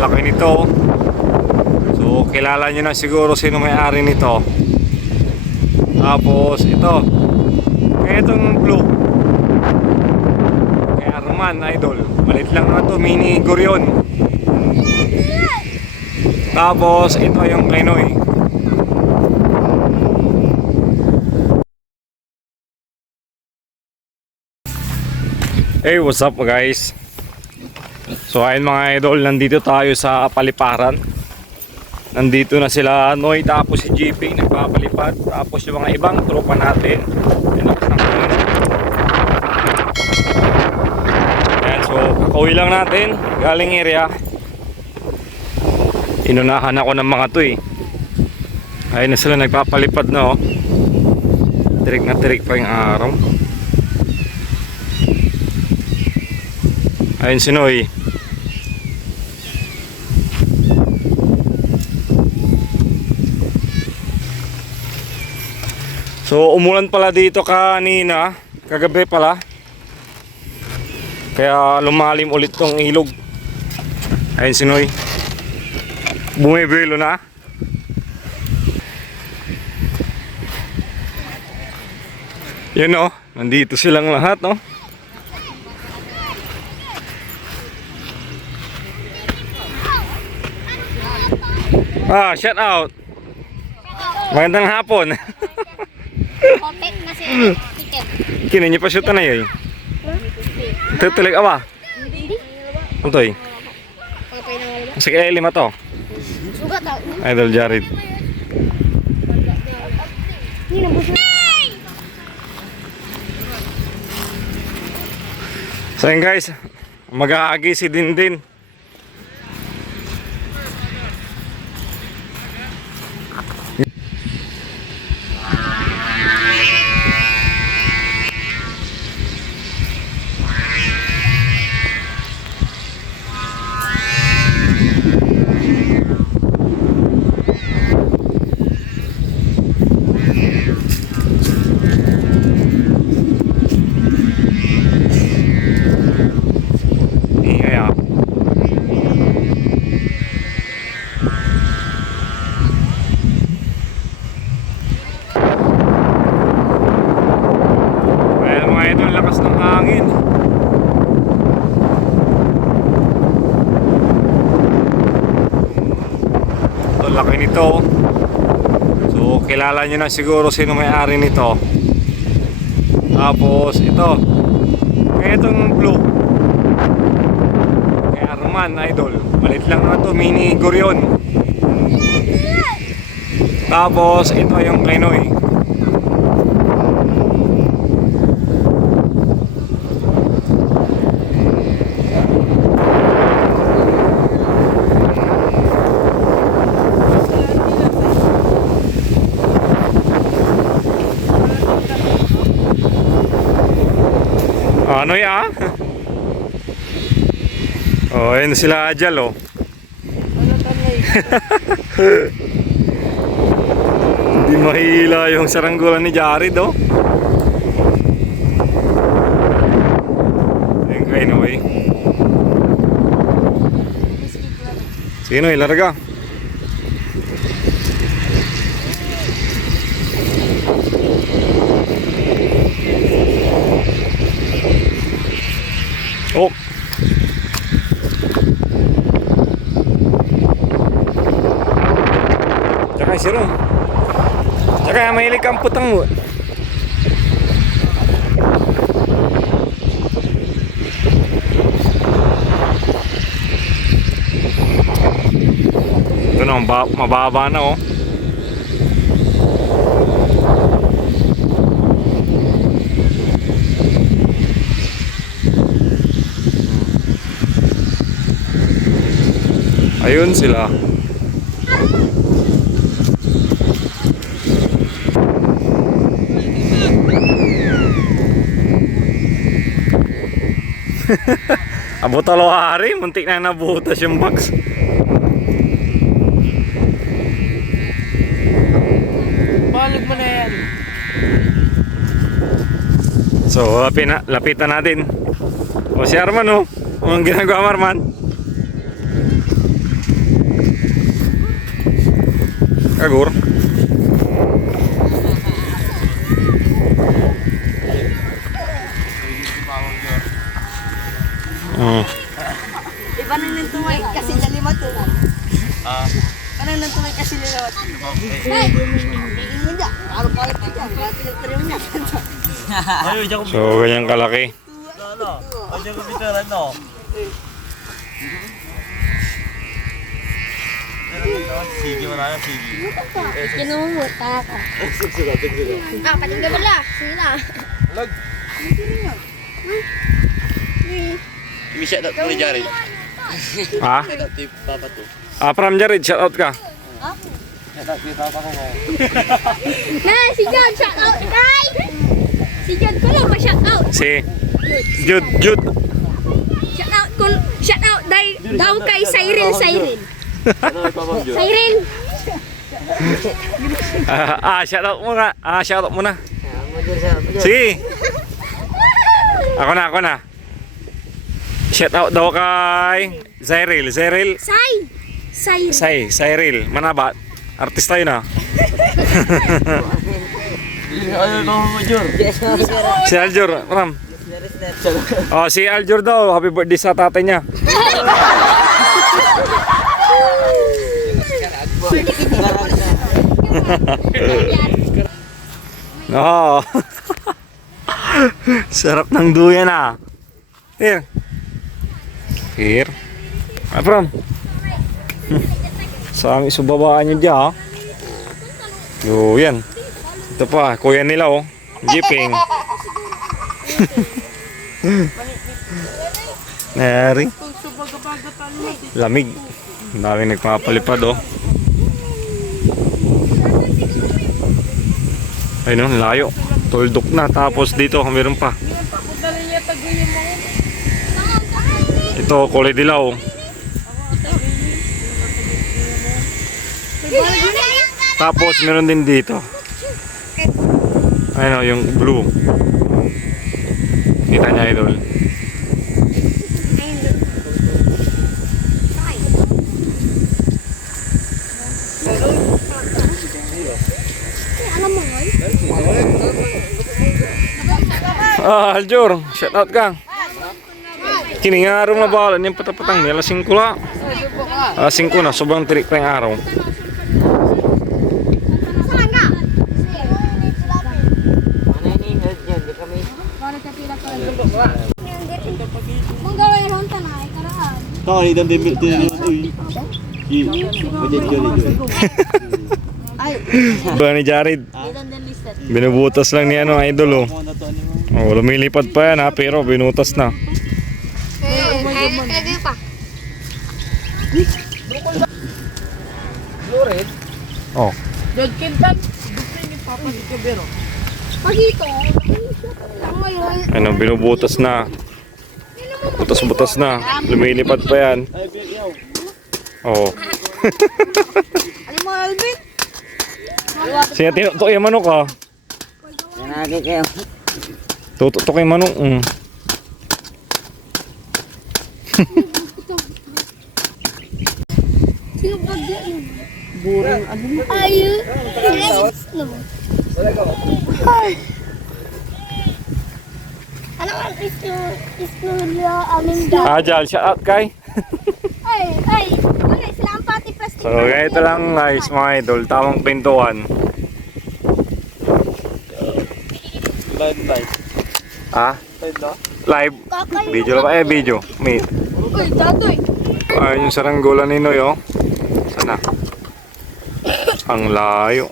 laki nito. So kilala nyo na siguro sino may-ari nito. Tapos ito, kaya itong blue kay Arman Idol, malit lang na to, mini Gurion. Tapos ito yung kay Noy. Hey, what's up guys? So ayun mga idol, nandito tayo sa paliparan. Nandito na sila Noy, tapos si JP nagpapalipad. Tapos yung mga ibang tropa natin. Ayan, so kakauwi lang natin galing area. Inunahan ako ng mga to eh. Ayun na sila nagpapalipad na oh. Tirik na tirik pa yung araw. Ayun si Noy. So umulan pala dito kanina, kagabi pala. Kaya lumalim ulit tong ilog. Ayun si Noy. Bumibilo na. Yun oh, nandito silang lahat oh. Ah, shout out. Magandang hapon. Otek na si tiket. Kini niyo pa shoot na yun. Tutulig awa. Untoy. Papay na wala. Sige lima to. Sugat ah. Idol Jared. Ni nabus. So yun guys, mag-aagi si Dindin. Laki nito. So kilala nyo na siguro sino may-ari nito. Tapos ito, kaya itong blue kay Arman Idol, malit lang na to, mini Gurion. Tapos ito yung kay Noy. Ano ya? Oh, ayun sila Ajal oh. Hindi mahila yung saranggola ni Jared oh. Ayun kay Noy. Sige Noy, larga. Oh. Tsaka siro. Tsaka mahilig kang putang mo. Ito na, mababa na oh. Ayun sila. Abot hari, muntik na nabutas yung box. Balik mo na yan. So, lapitan natin. O si Arman oh. Anong ginagawa mo Arman? Kagur. Iba nang nantumay kasi lalimat to. Kanang nantumay kasi lalimat. Hindi niya. Ano pa ito dyan? Kaya pinagtariyo niya. So, ganyan kalaki. Kinumuta ka. Ah, patinggan mo lang. Sige na. Misya tak boleh jari. Ha? Tak tip apa tu? Pram Jared, shout out ka. Tak tip apa kau mau. Nah, si John, shout out kay. Si John ko lang ma-shout out. Si Jud, Jud. Shout out daw kay Cyril. Cyril. Shout out mo nga. Shout out mo na. Sige. Ako na. Shout out daw kay Cyril. Cyril. Mana ba? Artista yun ah. Ayo kau major. Si Aljur, Ram. Oh, si Aljur daw. Happy birthday sa tatay niya. Oh. Sarap ng duyan ah. Here. Pram. Sa aming subabaan niyo dyan ah. Duyan. Ito pa, kuya nila oh. Jeeping. Nari. Lamig. Ang daming nagpapalipad oh. Ayun oh, layo. Tuldok na. Tapos dito, meron pa. Ito, kulay dilaw. Tapos meron din dito. Ayun oh, yung blue. Kita niya idol. Aljur, shout out ka. Kini nga araw na bahala yung patapatang nila 5 la. 5 na, sobrang tirik pa yung araw. Kau ni dan debit tu. Ba ni Jared? Binubutas lang ni ano idol oh. Oh, lumilipad pa yan ha, pero binutas na. Pa. Oh. Jod Kintan. Gusto ni Papa si Cabero. Pagito. Tama yun. Ano, binubutas na. Butas-butas na. Lumilipad pa yan. Oh. Ano mo Alvin? Siya tinutok yung manok ha. Nagi kayo. Tutok yung manok. Sino ba diyan? Burang ano mo? Ayun. Ano ang istorya aming dad? Ajal, shout out kay. Ay, wala sila ang pati plastic. So ganito lang guys mga idol, tamang pintuan. Live. Ha? Live? Video lang ba? Video. Meet. Uy, datoy. Ayun yung saranggola ni Noy oh. Sana. Ang layo.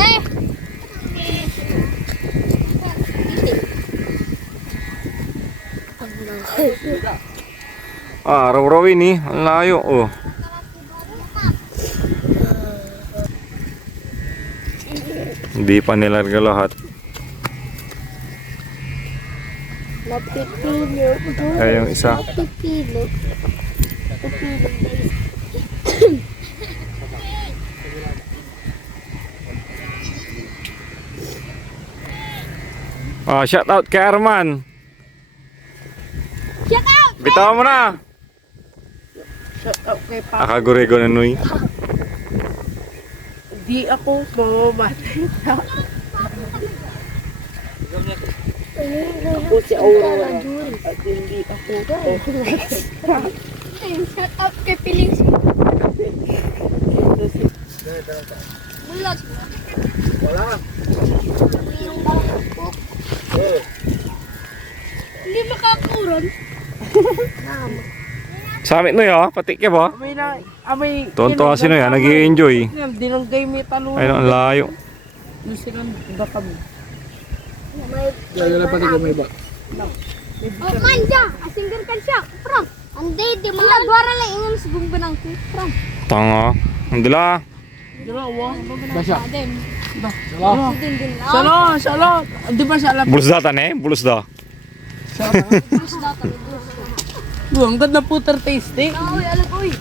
Eh. Araw-raw ini, ang layo oh. Hindi pa nilarga lahat. Napipilo. Ay, yung isa. Napipilo. Shout out kay Arman. Shout out! Bitaw mo na. Shut up kay Papa. Akagurego na Noy. Hindi ako mamamatay. Ako si Aurora. At hindi ako. Ayun, shut up kay Piling. Bulag. Wala. Hindi makakuron. Sa amin no ya, patik ya ba? Amay na, amay. Tonto kasi no ya, nag-i-enjoy. Dinanggay may talon. Ayun, ang layo. Yung silang bakam. Lalo na pati may ba? Oh, manja. Asinggar kan siya. Pram. Ande, di mo. Wala, dwara lang ingam sa gumbanang ko. Pram. Tanga. Andila. Dalawa. Basya. Adem. Wala. Din din lang. Salo, salo. Di ba siya alam? Bulus datan eh, bulus da. Mas data. Ang ganda puter tasting. Uy, alam ko. Uy.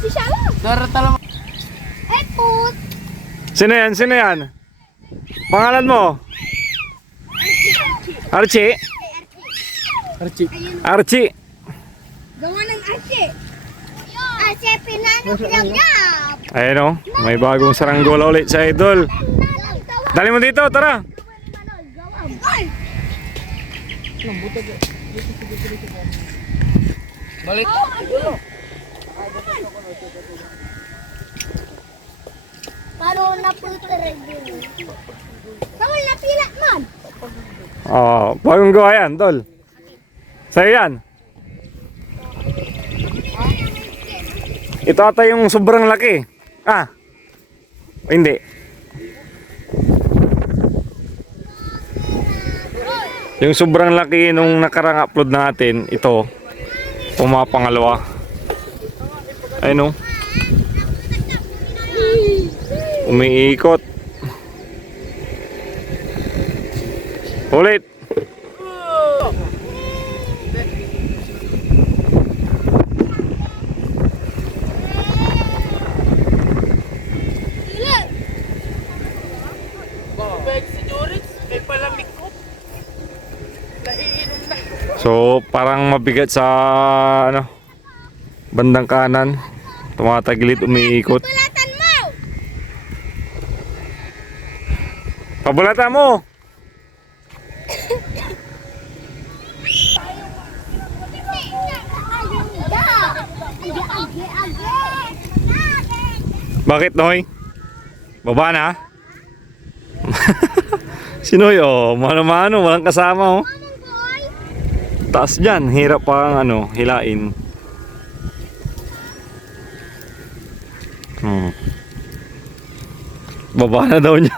Si Shala. Dara talaga. Eh, put. Sino yan? Sino yan? Pangalan mo? Archie? Archie. Gawa ng Archie. Archie, pinanong-pinanggap. Ayun o, may bagong saranggola ulit sa idol. Dali mo dito, tara. Balik. Paano na puter din? Tawal na pila man. Oh, bagong gawa yan, tol. Sa'yo yan. Ito ata yung sobrang laki. Ah. O, hindi. Yung sobrang laki nung nakarang upload natin, ito. Pumapangalawa. Ayun o. Umiikot. Ulit. Babay si Joris. May palamig ko. Naiinom na. So, parang mabigat sa ano, bandang kanan. Tumatagilid, umiikot. Tulatan mo. Pabulatan mo. Bakit, Noy? Baba na? Si Noy, oh, mano-mano, walang kasama, oh. Taas dyan, hirap pang ano, hilain. Baba na daw niya.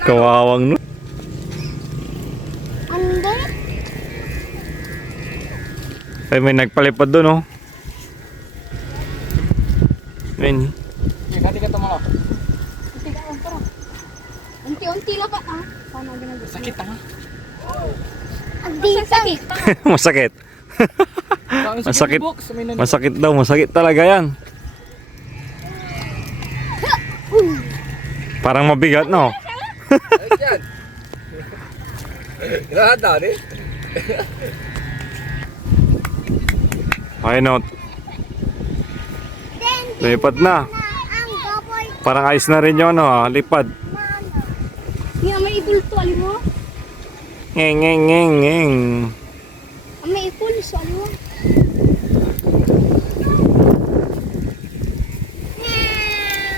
Kawawang no. Ande? Ay, may nagpalipad doon, oh. Ayun. Kati ka tumala. Unti-unti lang ba? Ah, paano ginagawa? Sakit ha? Andi, sakit. Masakit. Masakit. Masakit daw, masakit talaga yan. Parang mabigat, no? Lahat na eh. Ayun, no. Lipad na. Parang ayos na rin yun, no? Lipad. Nga, may ibulto, alim mo? Ngeng, ngeng, ngeng, ngeng. May ipul, so alim mo?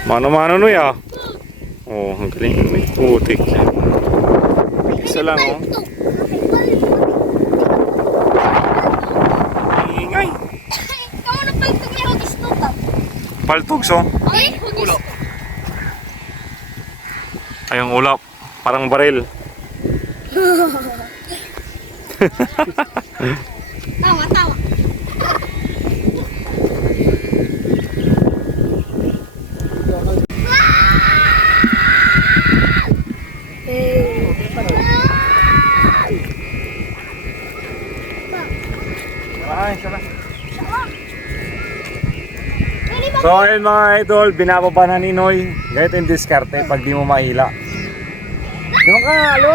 Mano-mano, no, ya? Oh, ang galing. May putik. Isa lang, oh. Ingay. Kamu na paltog niya hugis to ba? Paltog, so. Ay, hugis. Ay, ang ulap. Parang baril. Tawa, tawa. Ay, siya lang. So ayun mga idol, binababa na ni Noy. Ganito yung diskarte pag di mo mahila. Di mo ka, alo.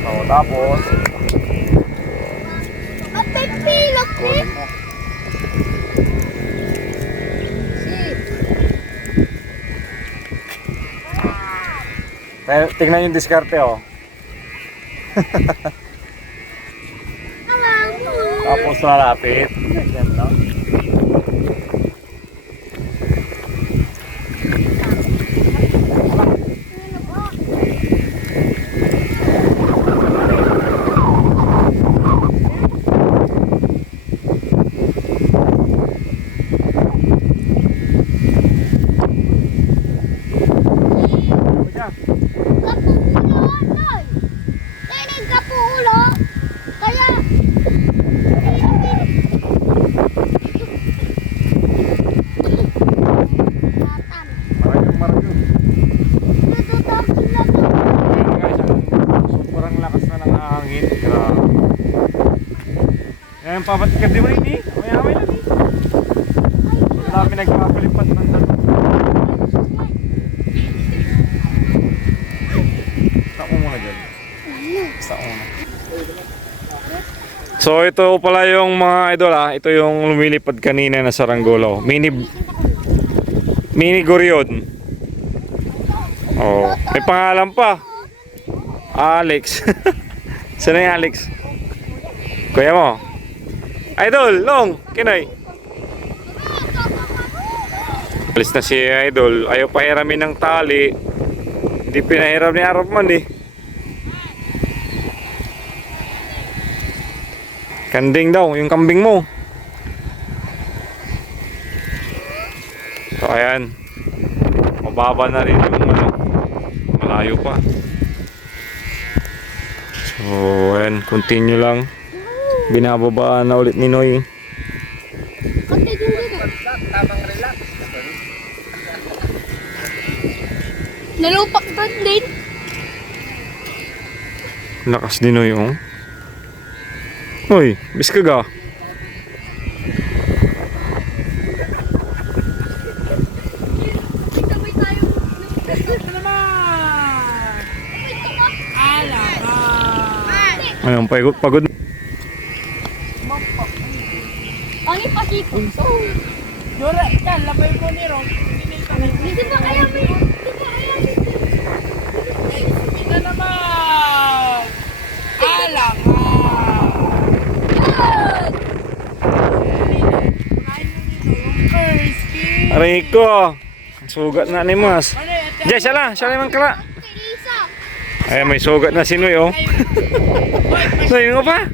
So tapos, At may pilak, kunin mo. Tingnan yung diskarte, oh. Tapos malapit. Yan lang. Sobrang lakas na ng hangin. Grabe. Ngayon, papatikad di mo rin eh. May lang eh. Ang dami nagpapalipat ng dalo. Stop mo muna dyan. Stop mo muna. So ito pala yung mga idol ah. Ito yung lumilipad kanina na saranggola. Mini Gorion. Oh, may pangalan pa. Alex. Sino yung Alex? Kuya mo? Idol, Long, Kinoy. Alis na si Idol. Ayaw pahiramin ng tali. Hindi pinahiram ni Arab man eh. Kanding daw, yung kambing mo. So ayan. Mababa na rin yung ano. Malayo pa. So ayan, continue lang. Binababaan na ulit ni Noy. Nalupak pa din. Lakas ni Noy oh. Hoy, biskaga. Sabay tayo. Ayun, pagod. Ano pa siko? Dura, yan, labay mo ni Ron. Hindi ba kaya may... Hindi ba kaya may... Ina naman! Alam ha! Aray ko. Sugat na ni Mas. Diyan siya lang naman kala. Isa. Ay, may sugat na si Noy oh. Noy mo pa?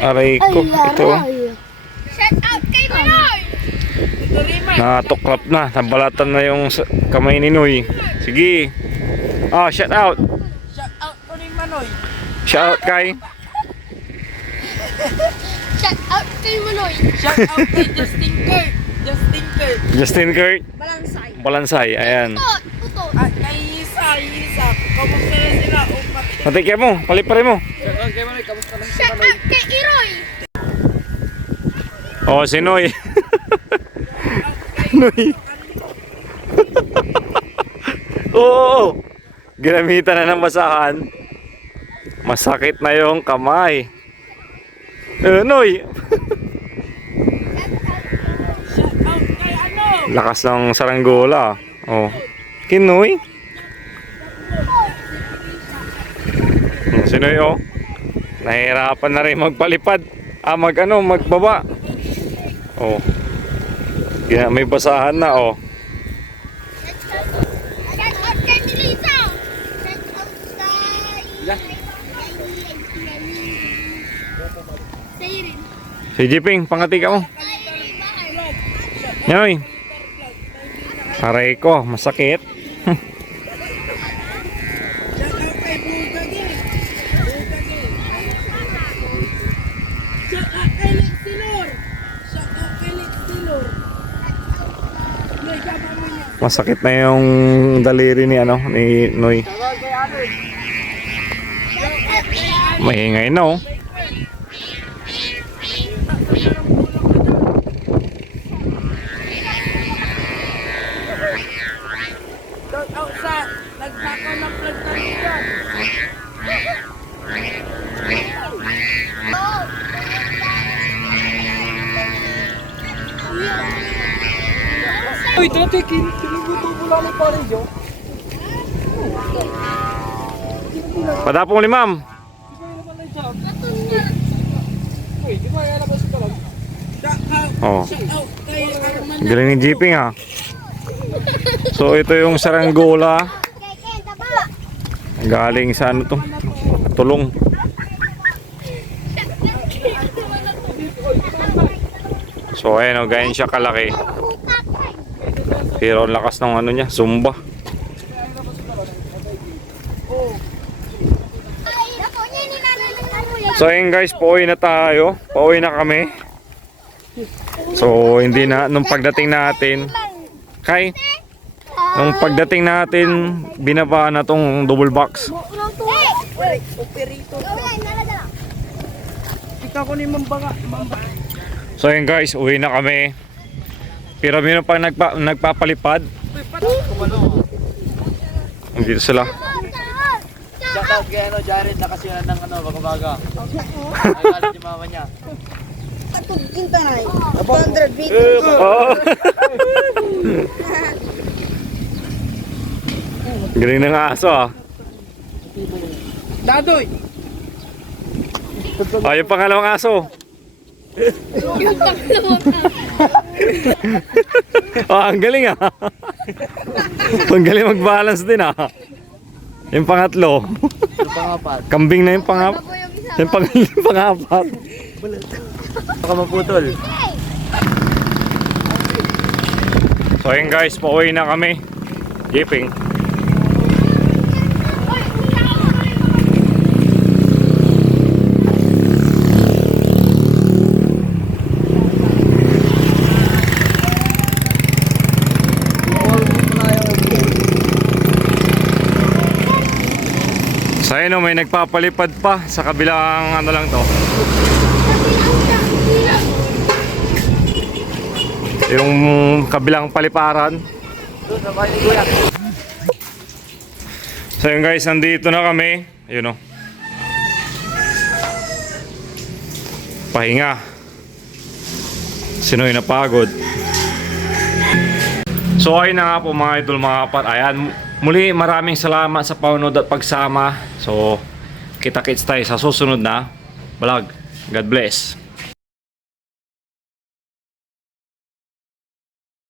Aray ko, ito oh. Shout out kay Manoy. Natuklap na, nabalatan na yung kamay ni Noy. Sige. Oh, shout out. Shout out ko ni Manoy. Shout out kay. Shout out kay Manoy. Shout out kay Justin Kurt. Justin Kurt. Balansay. Balansay, ayan. Tuto. At kay Isa. Kamusta na sila? Matikya mo, paliparin mo. Shout out kay Iroy. Oh, si Noy. Noy. Oo. Ginamitan na ng basahan. Masakit na yung kamay. Noy. Shout out kay ano? Lakas ng saranggola. Oh. Kinoy. Si Noy oh. Nahihirapan na rin magpalipad. Magbaba. Oh. May basahan na oh. Shout out kay Melissa. Shout out kay... Sayrin. Si Jiping, pangati ka mo. Noy. Aray ko, masakit. Shout out kay Bugagi. Shout out kay Lexilor. Masakit na yung daliri ni Noy. Maingay na oh. Shout out sa nagsaka ng plantanigan. Uy, dati kinibuto mo lang ng pare Jo. Padapong limam. Uy, di ba yan labas pa lang? Oh. Galing ni Jeeping ha. So ito yung saranggola. Galing sa ano to? Tulong. So ayan o, ganyan siya kalaki. Pero ang lakas ng ano niya, Zumba. So ayun guys, pauwi na tayo. Pauwi na kami. So hindi na, nung pagdating natin, nung pagdating natin, binaba na tong double box. Operator. Kita ko ni Mamba. So ayun guys, uwi na kami. Pero meron pang nagpapalipad. Dito sila. Shoutout kay Jared, nakasiran ng baga-baga. Ay, galit yung mama niya. Katog kinta na eh. 200 feet. Oh. Galing ng aso ah. Dadoy. Ah, yung pangalawang aso. Oh, ang galing ah. Ang galing mag-balance din ah. Yung pangatlo. Yung pangapat. Kambing na yung pangapat. Yung pangapat. Baka maputol. So ayun guys, pauwi na kami. Jeeping. So ayun o, may nagpapalipad pa sa kabilang ano lang to. Yung kabilang paliparan. Doon sa bahay ni Kuya. So yun guys, nandito na kami. Ayun o. Pahinga. Sino'y napagod. So ayun na nga po mga idol, mga kapat. Ayan, muli maraming salamat sa paunod at pagsama. So kita-kits tayo sa susunod na vlog. God bless.